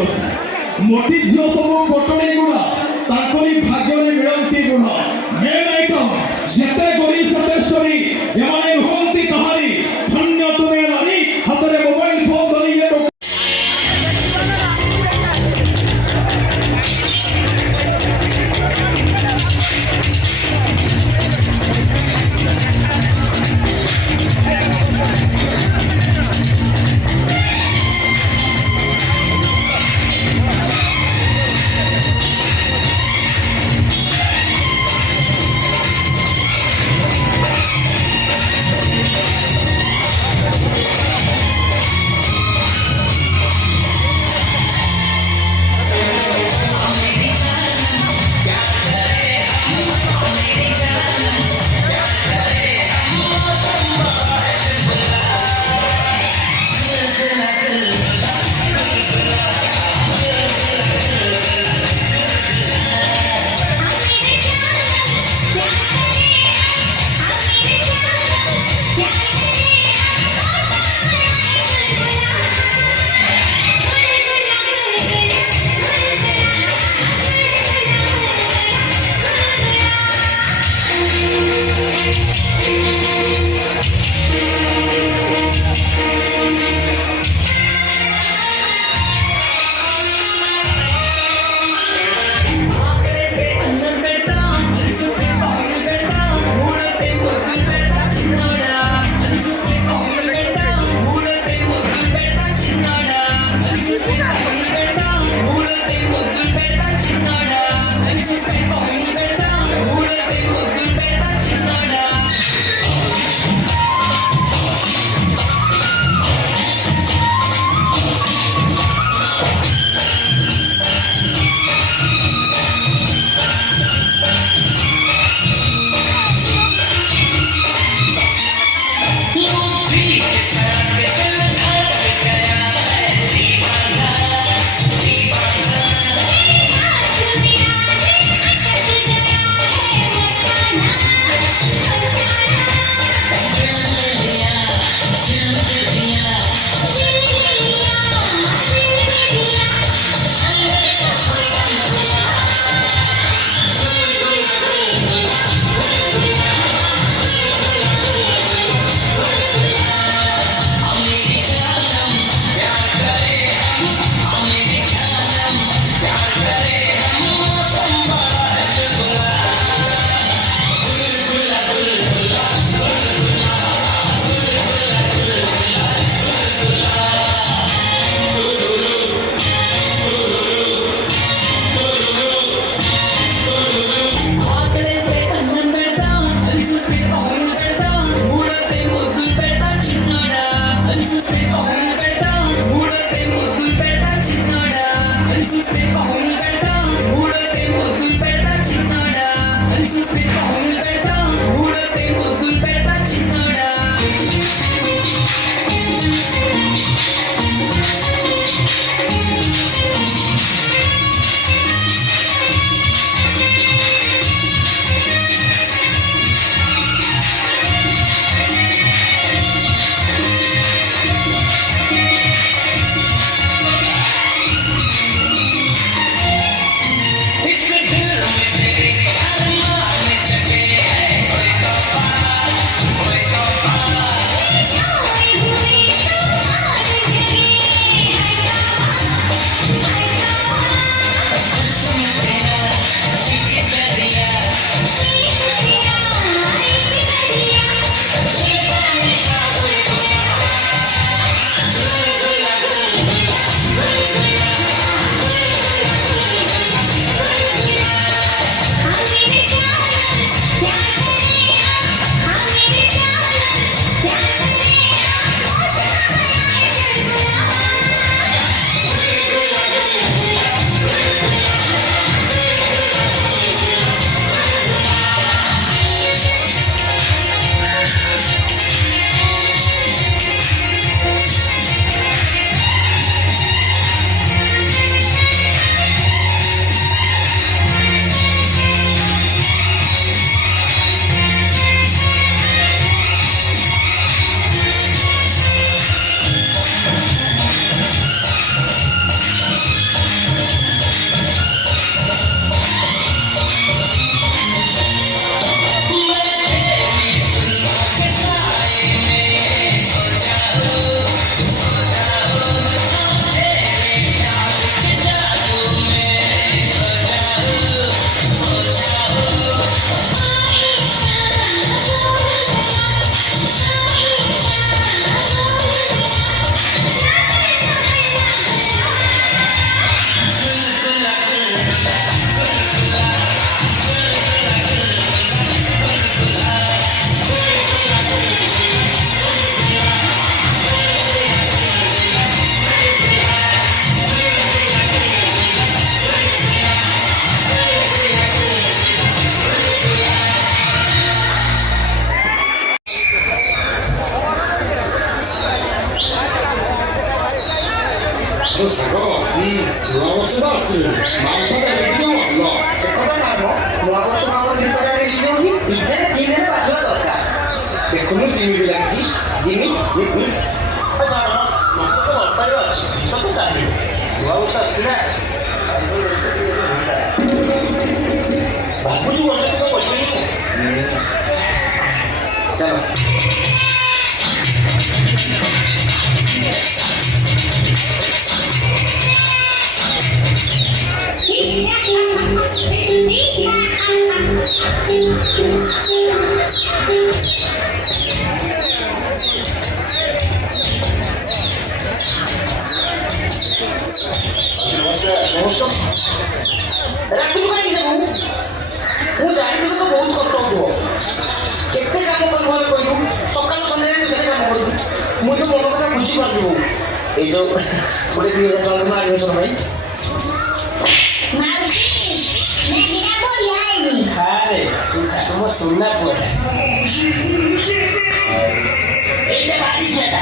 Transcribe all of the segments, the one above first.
मोटी झील सब गोटणी गुड़ा ताकरी भाग्य मिलती गुण मेन आइटम जेते गरी सते स्टोरी एमाने होंती कहानी धन्य तुम्हें नारी हाथ में मोबाइल फोन धरी ବସବାସ ମାଂସଟା ଦେଖିବ ଭଲ ସେ କଥା କାମ ନୂଆବର୍ଷ ଆମର ଭିତରେ ରିଲିଜ ହଉନି ଭିତରେ 3 ଦିନ ବାଜିବା ଦରକାର ଦେଖୁନୁ ଚିନି ବି ଲାଗିଛି ଜିନି ମାଛ ତ ଅଳ୍ପରେ ଅଛି ତ ତୁ ଚାଲି ନୂଆବର୍ଷ ଆସୁଛି ନା ଭାବୁଛୁ ବର୍ଷ ତ କହିବି ଚାଲ ରାଖୁଛୁ କାହିଁକି ସବୁ ମୁଁ ଜାଣିଥିଲି ତ ବହୁତ କଷ୍ଟ ହଉଥିବ କେତେ କାମ କରିବୁ ଆମେ କହିବୁ ସକାଳ ସନ୍ଧ୍ୟାରେ କେତେ କାମ କରିବୁ ମୁଁ ତ ମନ କଥା ବୁଝିପାରିବୁ ଏଇ ଯୋଉ ଗୋଟେ 2,000 ଟଙ୍କା ମୁଁ ଆଡମିସନ ପାଇଁ ଖାରେ ତୁ ଖାକୁ ମୋ ସୁନା ପୁଅଟା ଏଇଟା ବାଡ଼ି ଝିଅଟା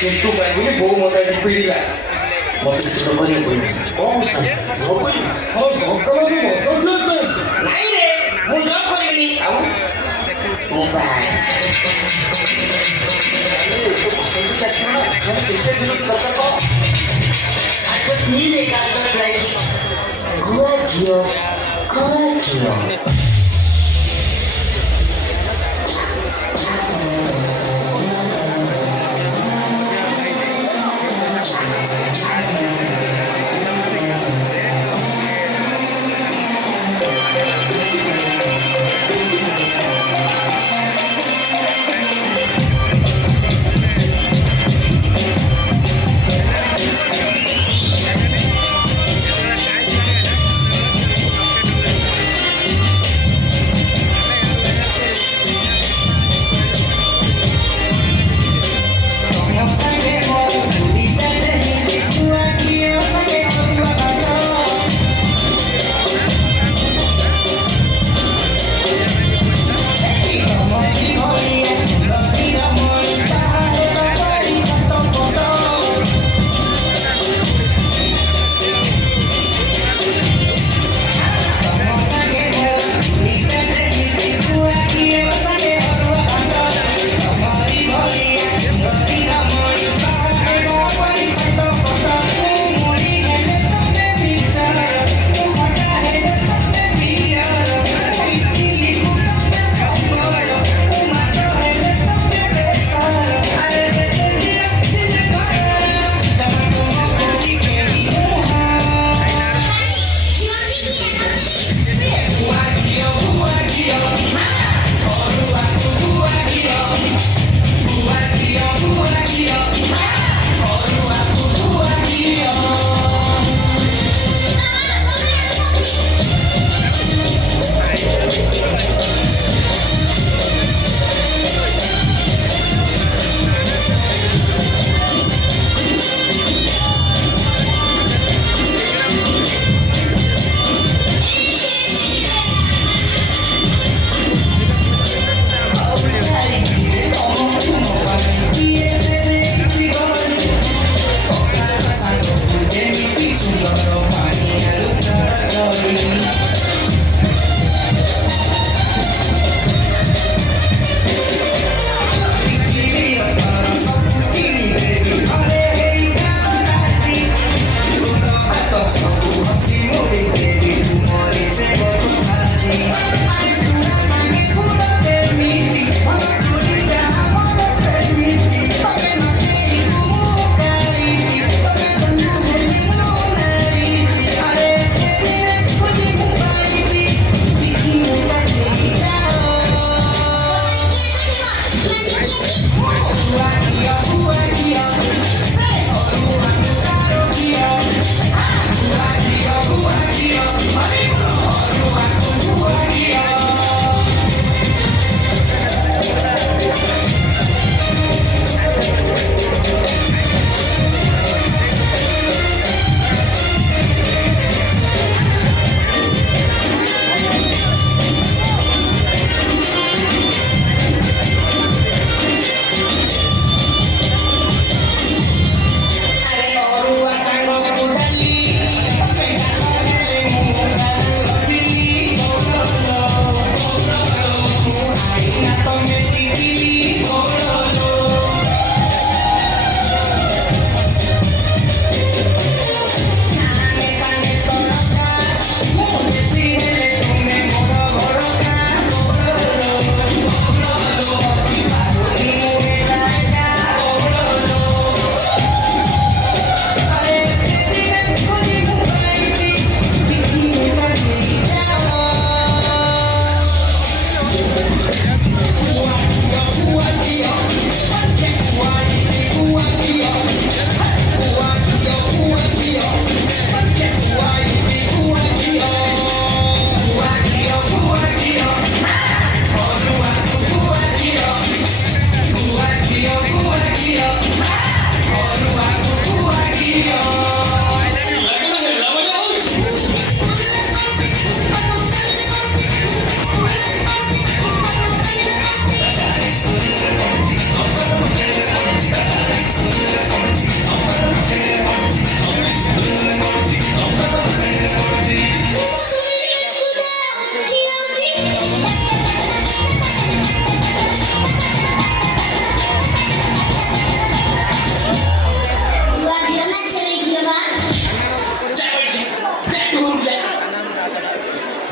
କିନ୍ତୁ ପାଇବୁନି ବୋଉ ମତେ ଆଜି ପିଡ଼ିଲା ମତେ କିଛି କରିବାକୁ ପଡ଼ିବ କଣ ନାଇଁ ରେ ମୁଁ ଜବ୍ କରିବିନି ଆଉ ମୋବାଇଲ କେତେ ଦିନ ଦରକାର ଆଗ ତିନି ଏକାଦଶ ଲାଇଫ ଗୁଆ ଝିଅ କଳା ଝିଅ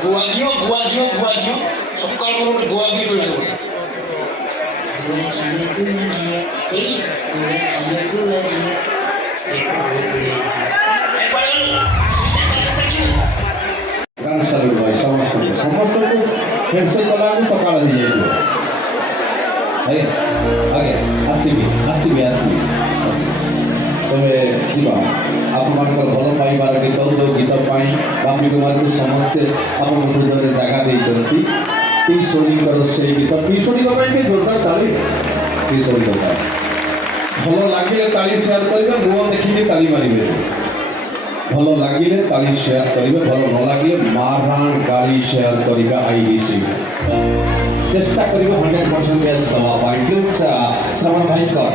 ଗୁଆ ଘିଅ ସକାଳ ଗୋଟେ ଗୁଆ ଘିଅ ତୋଳି ଦେବ ସାଲୁଟ୍ ଭାଇ ସମସ୍ତଙ୍କୁ ପେନ୍ସନ୍ କଲାବେଳକୁ ସକାଳ ହେଇଯାଇଥିବ। ଆଜ୍ଞା ଆସିବି ତେବେ ଯିବା ଆପଣମାନଙ୍କର ଭଲ ପାଇବାର ଗୀତ ଯେଉଁ ଗୀତ ପାଇଁ ବାପିକମାନଙ୍କୁ ସମସ୍ତେ ଆପଣଙ୍କ ହୃଦୟରେ ଜାଗା ଦେଇଛନ୍ତି। ପିଶୋଣୀଙ୍କର ସେଇ ଗୀତ ପିଶୋଣୀଙ୍କ ପାଇଁ ବି ଜୋରଦାର ତାଳି ପିଶୋଣୀଙ୍କ ପାଇଁ ଭଲ ଲାଗିଲେ ତାଳି ସେୟାର କରିବେ ମୁହଁ ଦେଖିକି ତାଳି ମାରିବେ। ଭଲ ଲାଗିଲେ ତାଳି ସେୟାର କରିବେ ଭଲ ନ ଲାଗିଲେ ମାରଣାଣ ଗାଳି ସେୟାର କରିବା IDC ଚେଷ୍ଟା କରିବେ 100% ବେସ୍ ଦେବା ପାଇଁ ପ୍ଲିଜ୍ ଶ୍ରବଣ ଭାଇଙ୍କର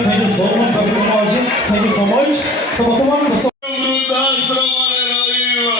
Thank you so much, Dr. Marjin. Thank you so much. তো বর্তমান বৃদ্ধাশ্রমে রহিবা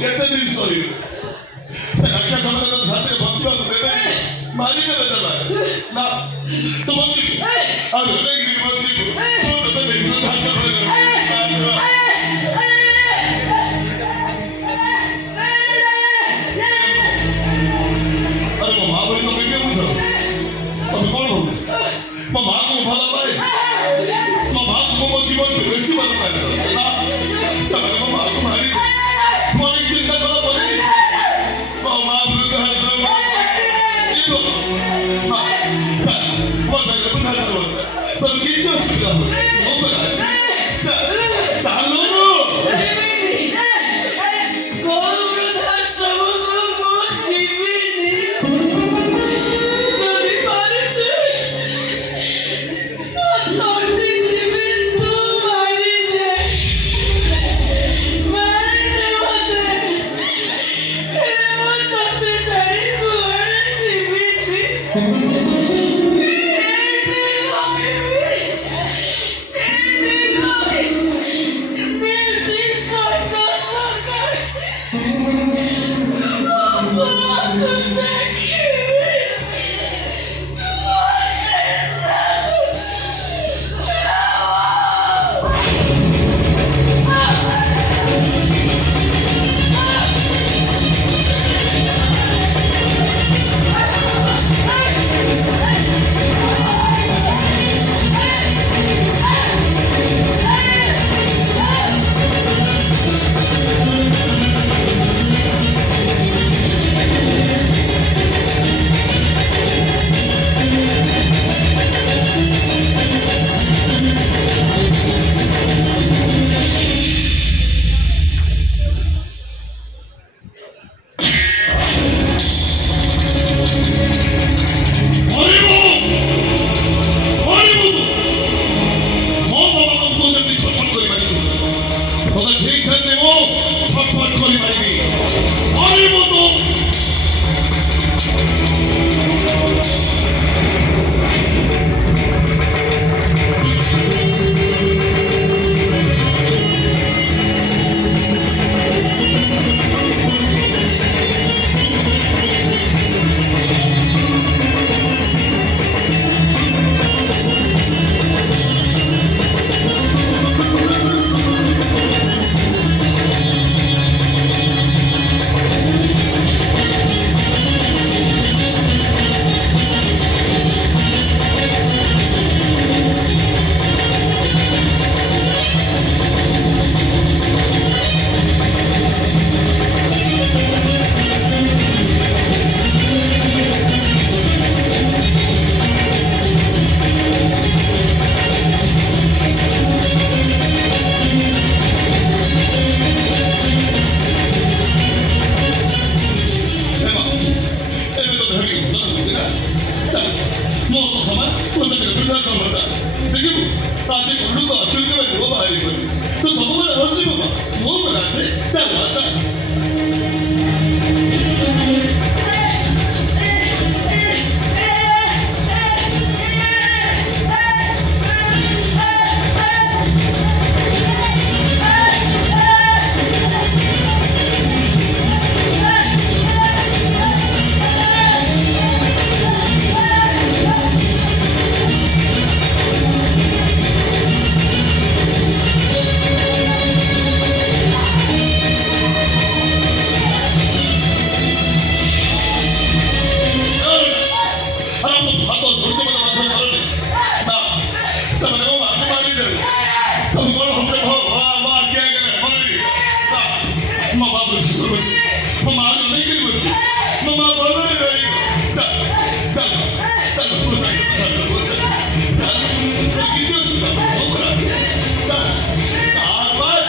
କେତେ ଦିନ ସରିବ ସେ ରାକ୍ଷା ସମାଜ ସାଥିରେ ବଞ୍ଚିବାକୁ ଦେବେନି ମାରିଦେବେ ଦେବେ ନା ତୁ ବଞ୍ଚିବୁ ଆଉ ଅନେକ ଦିନ ବଞ୍ଚିବୁ ତୁ ତତେ ବିଘ୍ନ ଆରେ ମୋ ମା ବୋଲି ତମେ କେମିତି ବୁଝ ତମେ କଣ ଭାବୁଛ ମୋ ମାକୁ ମୁଁ ଭଲ ପାଏ ମୋ ମାକୁ ମୁଁ ମୋ ଜୀବନଠୁ ବେଶୀ ଭଲ ପାଏ ନା ସେମାନେ ମୋ ମାକୁ ମାରି ଅନେକ ଚିନ୍ତା କଲା ପରେ ମୋ ମା ବୃଦ୍ଧାଶ୍ରମ ଯିବ ମୋ ସାଙ୍ଗରେ ବୃଦ୍ଧାଶ୍ରମ ତୋର କିଛି ଅସୁବିଧା ହବନି ମୋ ଉପରେ ଅଛି ଚାଲୁନୁ 어차피 불편한 거다. 그리고 아직 물론도 어떻게 누워 말이고 또 저거보다 어찌고 봐. 누우면 안 돼? 자 왔다. 한번 놀 때마다 만나는 나 sama dengan mak kemarin tu kamu kalau hombre mak क्या करे हमारी mak बाप ने दूसरा बच्चे mak ने नहीं करी बच्चे mak बोलो नहीं रही चल चल चल पूरा साइड चल चल कितना सुना हो रहा चल चार बार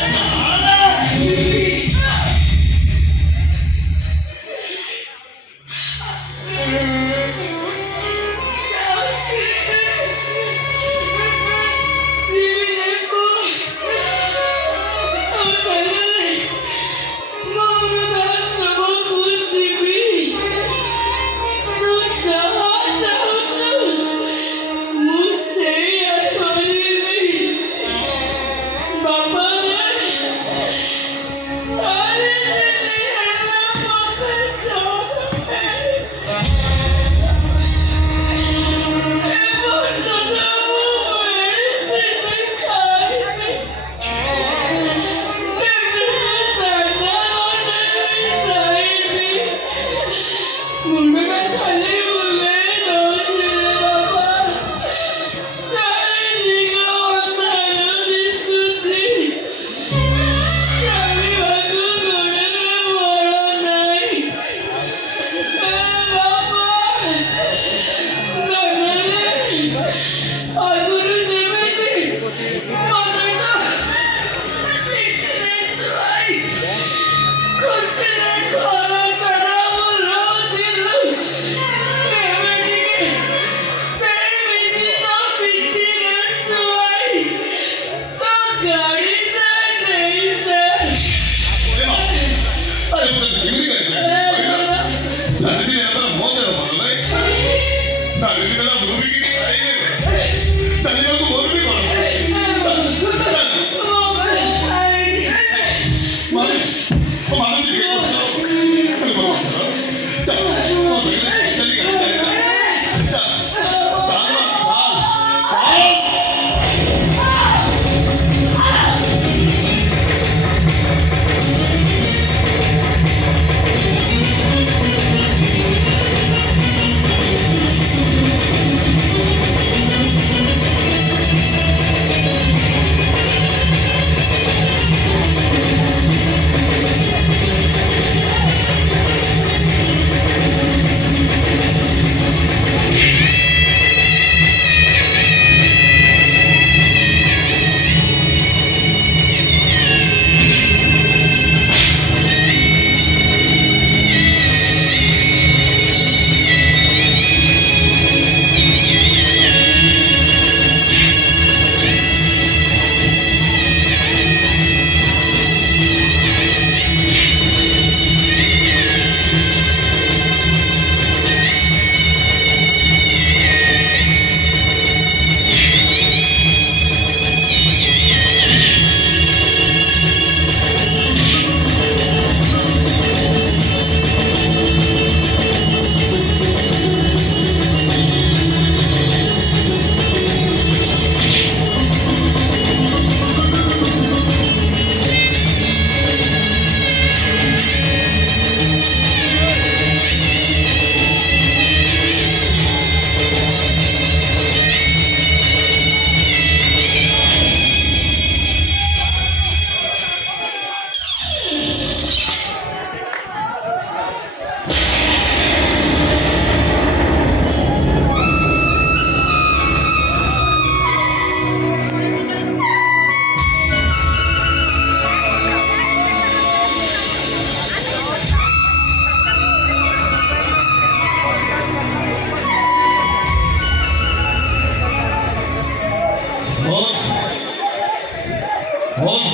ହଉଛ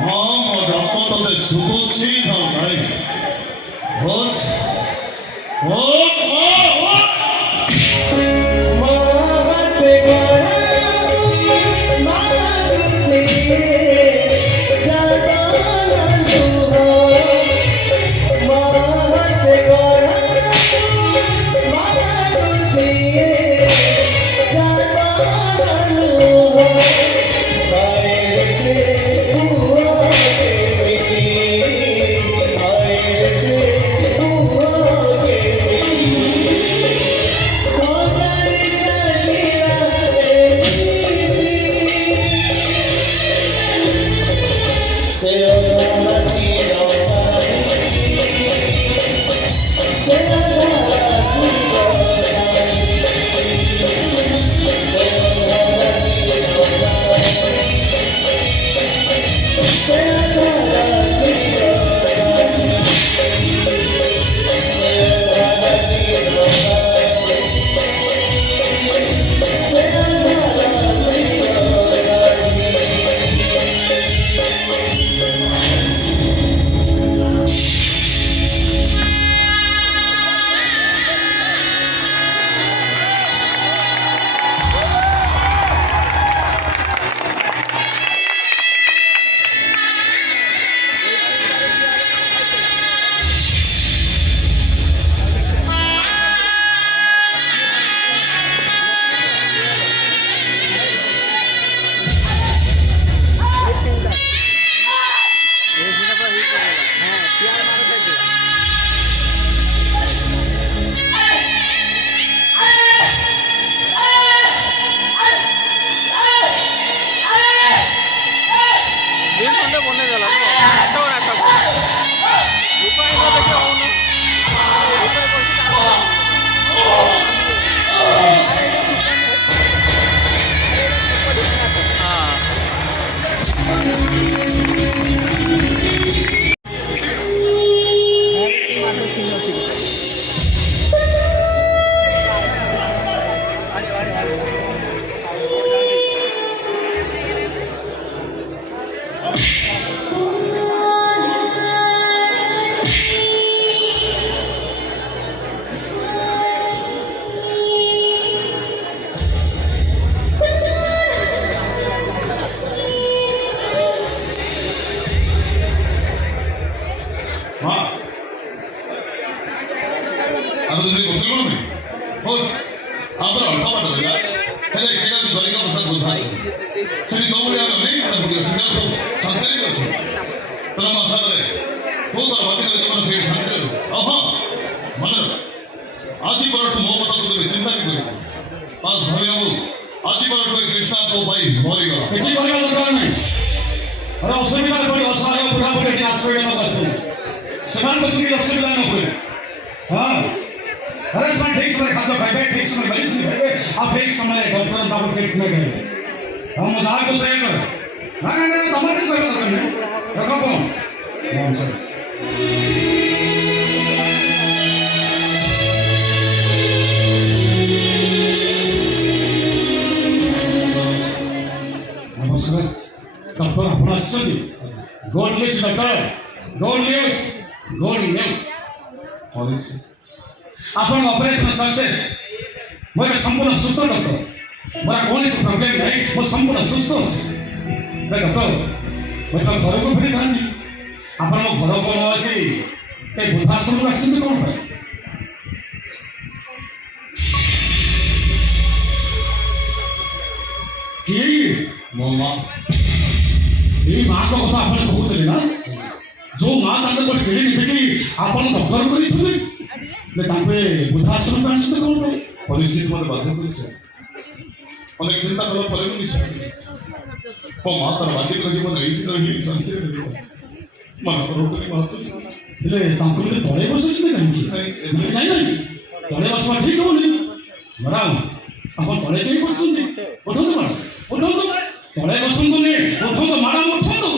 ହଁ ମୋ ଡକ୍ଟର ତତେ ଶୁଭୁଛି ନା ନାଇଁ ହଉଛ ଆଜି ପରଠୁ ମୋ କଥା ତୁମେ ଚିନ୍ତା ବି କରିବ ବାସ୍ ଭାବି ନେବୁ ଆଜି ପରଠୁ ଏ କୃଷ୍ଣା ତୋ ପାଇଁ ମରିଗଲା କିଛି କରିବା ଦରକାର ନାହିଁ ଆରେ ଅସୁବିଧାରେ ପଡ଼ି ଅସହାୟ ବୁଢ଼ା ବୁଢ଼ୀ ଏଠି ଆଶ୍ରୟ ନେବାକୁ ଆସୁଛନ୍ତି ସେମାନଙ୍କ ଚୁଟି ଅସୁବିଧା ନ ହୁଏ ହଁ अरे समय ठीक समय खाद्य खाइबे ठीक समय मेडिसिन खाइबे और ठीक समय डॉक्टर ताको ट्रीटमेंट करेंगे हम मजाक तो सही कर ना ना ना तमारे से बात करने रखो फोन नॉनसेंस नमस्कार डॉक्टर अपना सदी good news doctor good news police आपन ऑपरेशन सक्सेस मोर संपूर्ण सुस्थ डॉक्टर मोर कौन से प्रॉब्लम नहीं मोर संपूर्ण सुस्थ अछि डॉक्टर मोर घर को फिर थानी आपन मो घर को अछि ए वृद्धाश्रम को आछिन कोन पे की ମୋ ମା ए मां को कथा आपन कहउतले ना जो मां तांकर को केड़ी निबिटी आपन डॉक्टर करी सुनी ले तांपे वृद्धाश्रम को आछिन कोन पे ପରିସ୍ଥିତି ମୋତେ ବାଧ୍ୟ କରିছে ଅନେକ ଚିନ୍ତା କଲା ପରେ ମୁଁ ନିଶ୍ଚୟ ମୋ ମା ତାର ବାଲ୍ୟକ ଜୀବନ ଏଇଠି ରହି ଶାନ୍ତିରେ ରହିବ ମା ତ ରୋଗରେ ମାତୁ ହେଲେ ତାଙ୍କୁ ଯଦି ତଳେ ବସିଛନ୍ତି କାହିଁକି ନାଇଁ ନାଇଁ ତଳେ ବସିବା ଠିକ ହଉନି ମ୍ୟାଡ଼ାମ ଆପଣ ତଳେ କାହିଁ ବସିଛନ୍ତି ଉଠନ୍ତୁ ମ୍ୟାଡ଼ାମ ଉଠନ୍ତୁ ତଳେ ବସନ୍ତୁନି ଉଠନ୍ତୁ ମ୍ୟାଡ଼ାମ ଉଠନ୍ତୁ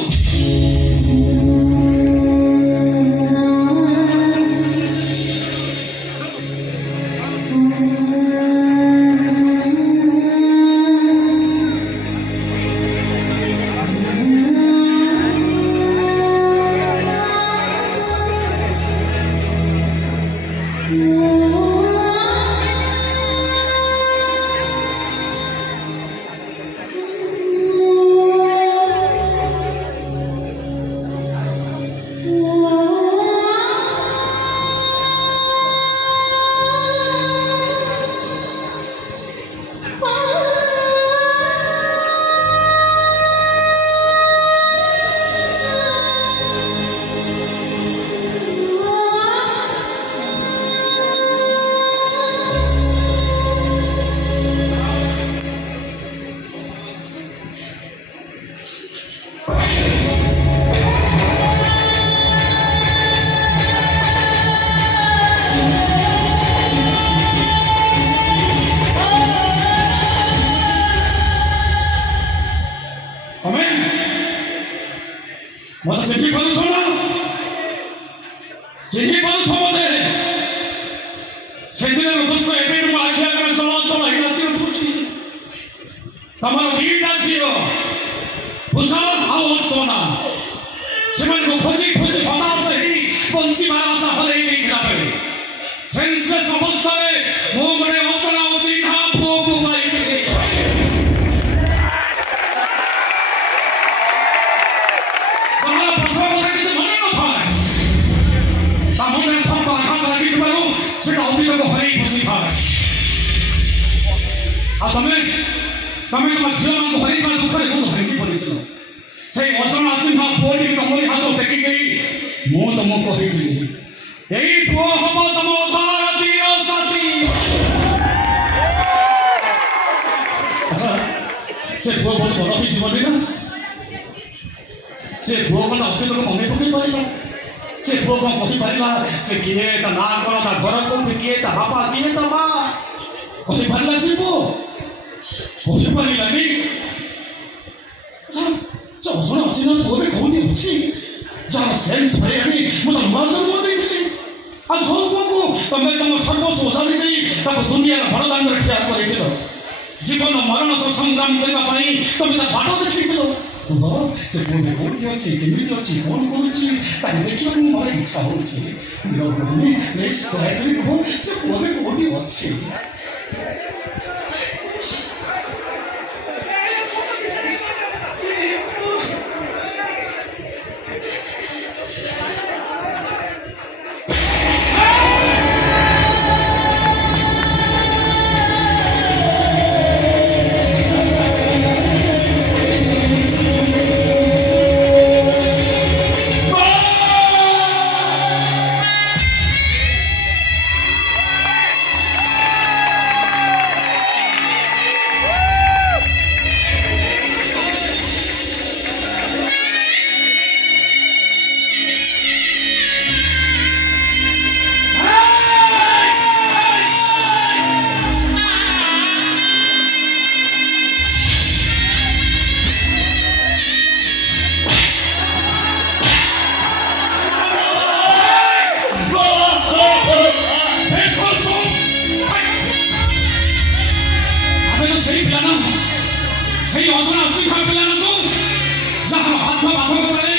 ତମର ଦିଟା ଝିଅ ଭୂଷଣ ଆଉ ଅର୍ଚ୍ଚନା ସେମାନଙ୍କୁ ଖୋଜି ଖୋଜି ହତାଶ ହେଇ ବଞ୍ଚିବାର ଆଶା ହରେଇ ଦେଇଥିଲା ବେଳେ ସେନ୍ସଲେସ୍ ଅବସ୍ଥାରେ ମୁଁ ଗୋଟେ ଅର୍ଚ୍ଚନା ଓ ଚିହ୍ନା ପୁଅକୁ ମାରିଥିଲି। ଯାହାର ପ୍ରସବ କଥା କିଛି ମନେ ନଥାଏ ତା ମନରେ ସତ ଆଘାତ ଲାଗିଥିବାରୁ ସେଟା ଅତୀତକୁ ହରେଇ ବସିଥାଏ। ଆଉ ତମେ ତମ ଝିଅମାନଙ୍କୁ ହରେଇବା ଦୁଃଖରେ ବହୁତ ଭାଙ୍ଗି ପଡ଼ିଥିଲ। ସେଇ ଅଜଣା ଚିହ୍ନା ପୁଅଟିକି ତମରି ହାତ ଟେକି ଦେଇ ମୁଁ ତମକୁ କହିଥିଲି ଏଇ ପୁଅ ହବ ତମ ଅଧାରାତିର ସାଥୀ। ଆଚ୍ଛା ସେ ପୁଅ ବହୁତ ବଡ଼ ହେଇଯିବନି ନା? ସେ ପୁଅ କ'ଣ ଅତୀତକୁ ମନେ ପକେଇ ପାରିଲା? ସେ ପୁଅ କ'ଣ କହିପାରିଲା ସେ କିଏ, ତା ନାଁ କ'ଣ, ତା ଘର କୋଉଠି, କିଏ ତା ବାପା, କିଏ ତା ମା? କହିପାରିଲା ସେ ପୁଅ? କହିପାରିଲାନି। ଅଜଣା ଅଚିହ୍ନା ପୁଅ ବି କୋଉଠି ଅଛି ଯାହାର ସେନ୍ସ ପାଇଲାନି ମୁଁ ତ ନୂଆ ଜନ୍ମ ଦେଇଥିଲି। ଆଉ ଯୋଉ ପୁଅକୁ ତମେ ତମ ସର୍ବସ୍ୱ ଓଜାଡ଼ି ଦେଇ ତାକୁ ଦୁନିଆର ବଡ଼ଦାଣ୍ଡରେ ଠିଆ କରିଥିଲ, ଜୀବନ ମରଣ ସହ ସଂଗ୍ରାମ କରିବା ପାଇଁ ତମେ ତା ବାଟ ଦେଖିଥିଲ। ସେ ପୁଅ ବି କୋଉଠି ଅଛି, କେମିତି ଅଛି, କ'ଣ କରୁଛି ତାକୁ ଦେଖିବାକୁ ମୋର ଇଚ୍ଛା ହଉଛି। ସେ ପୁଅ ବି କୋଉଠି ଅଛି? ସେଇ ଅଜଣା ଅଚିହ୍ନା ପିଲାମାନଙ୍କୁ ଯାହାର ବାଧ୍ୟ ବାଧକତାରେ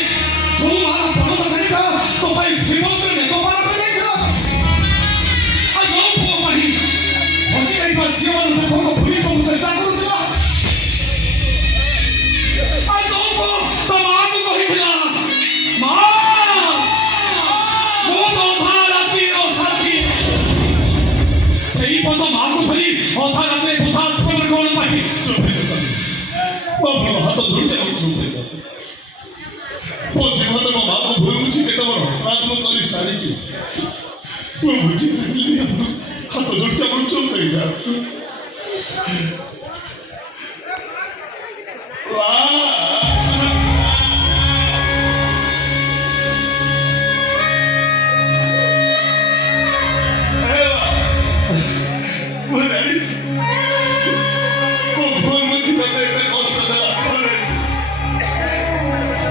ଯୋଉ ମାର ବଳଦ ଧାରିତ ତୋ ପାଇଁ ଶ୍ରୀମନ୍ଦିର ନେତପାଳ କରିଯାଇଥିଲା। ଆଉ ଯୋଉ ପୁଅ ପାଇଁ ହଜି ଯାଇଥିବା ଝିଅମାନଙ୍କୁ ଦୁଃଖକୁ ଭୁଲି ତମକୁ ଚେଷ୍ଟା କରୁଥିଲା। ଆଉ ଯୋଉ ପୁଅ ତା ମାଆକୁ କହିଥିଲା ମା ମୋ ଅଧା ରାତିର ସାଥୀ, ସେଇ ପଦ ମାଆକୁ ଧରି ଅଧା ରାତିରେ ବୁଧା ସ୍ମରଣ କ'ଣ ପାଇଁ ବାପା ହାତ ଧରିତେ ଚୁପ୍ ମୋ ଜୀବନରେ ମୋ ମାଆକୁ ଭୁଲ ବୁଝି କେତେ ବଡ଼ ଅପରାଧ କରି ସାରିଛି। ମୁଁ ବୁଝି ସାରିଲି ହାତ ଧରିତେ ଆପଣ ଚୁପ୍ ହେଇଗା। ମୁଁ ଜାଣିଛି ମୋ ଭୁଲ ବୁଝି ତତେ ଏତେ କଷ୍ଟ ଦେଲା ପରେ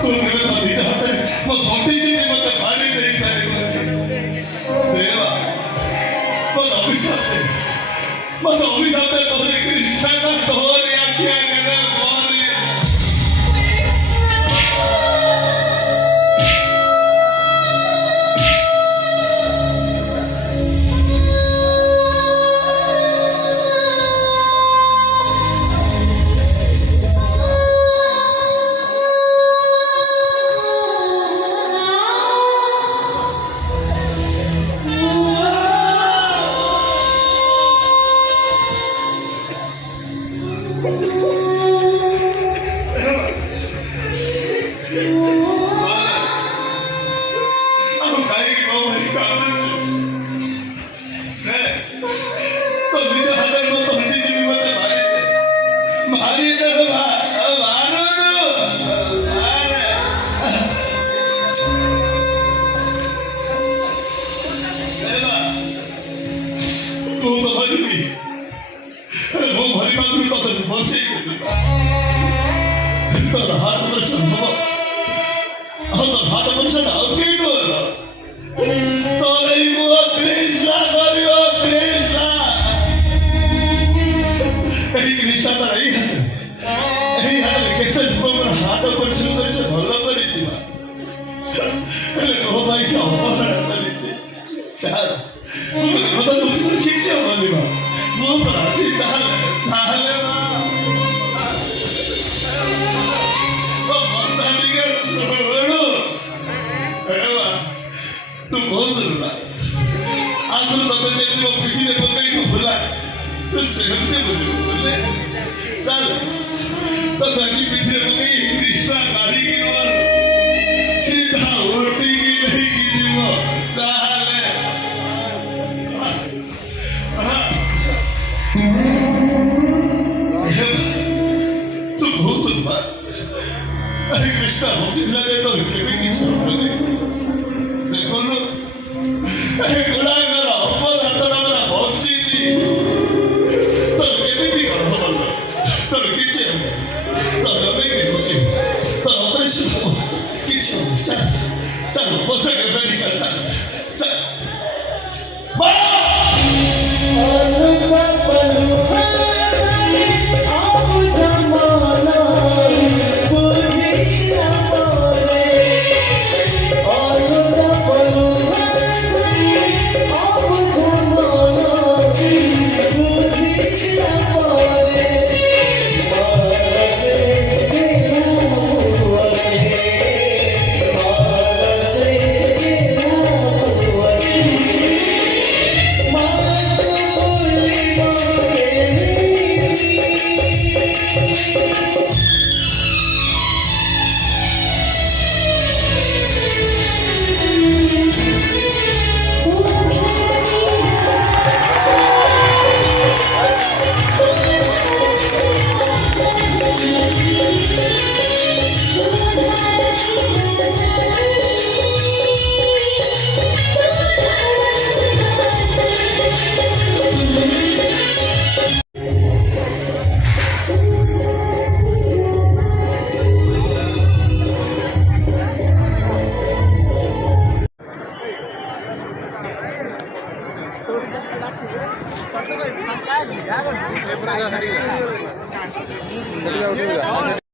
ତୁ କେବେ ତ ନିଜ ହାତରେ ମୋ ଘଣ୍ଟି ଚିପି ମତେ ମାରି ଦେଇପାରିବୁନି। ଦେବା ମତେ ଅଭିଶାପ ତୋରି କୃଷ୍ଣ ତୋରି ଆଖି ଆଗରେ ମରି ଏହି ହାତରେ କେତେ ଯୁବକର ହାତ ପରିଶ୍ରମ କରିଛ ଭଲ କରିଛି ମା ହେଲେ ମୋ ପାଇଁ ସେ ଅପହରଣ କରିଛି ଚାଲ କଥା ବୁଝିବାର କିଛି ହବନି ମା ମୋ ପ୍ରାର୍ଥୀ ତାହେଲେ ତାହେଲେ ମା କଥା ଟିକେ ଶୁଣୁ ତୁ କହୁଥିଲୁ ନା ଆଗରୁ ତମେ ଯେମିତି ମୋ ପିଠିରେ ପକେଇକୁ ଭୁଲା ତୁ ସେମିତି ବୁଲିବୁ ବୁଲେ ତାହେଲେ ତତେ ଆଜି ପିଠିରେ ପକେଇ କୃଷ୍ଣା କାଢିକି ନବାର ସିଧା ଓଟିକି ନେଇକି ଯିବ ତାହେଲେ ତୁ କହୁଥିଲୁ ବା କୃଷ୍ଣା ବଞ୍ଚିଥିଲା ଯେ ତୋର କେବେ କିଛି ହବନି ଦେଖୁନୁ ଗୁଡ଼ାକର ଅପରାଧଟା ପରା ବଞ୍ଚିଛି ତୋର କେମିତି କ'ଣ ହବ ତୋର କିଛି ହବ ତୋର କେମିତି ବଞ୍ଚିବ ତୋର ଅପରେସନ ହବ କିଛି ହବ ଚାଲ ଚାଲ ପଛକେ ମେଡିକାଲ ଚାଲ ଚାଲ Gracias.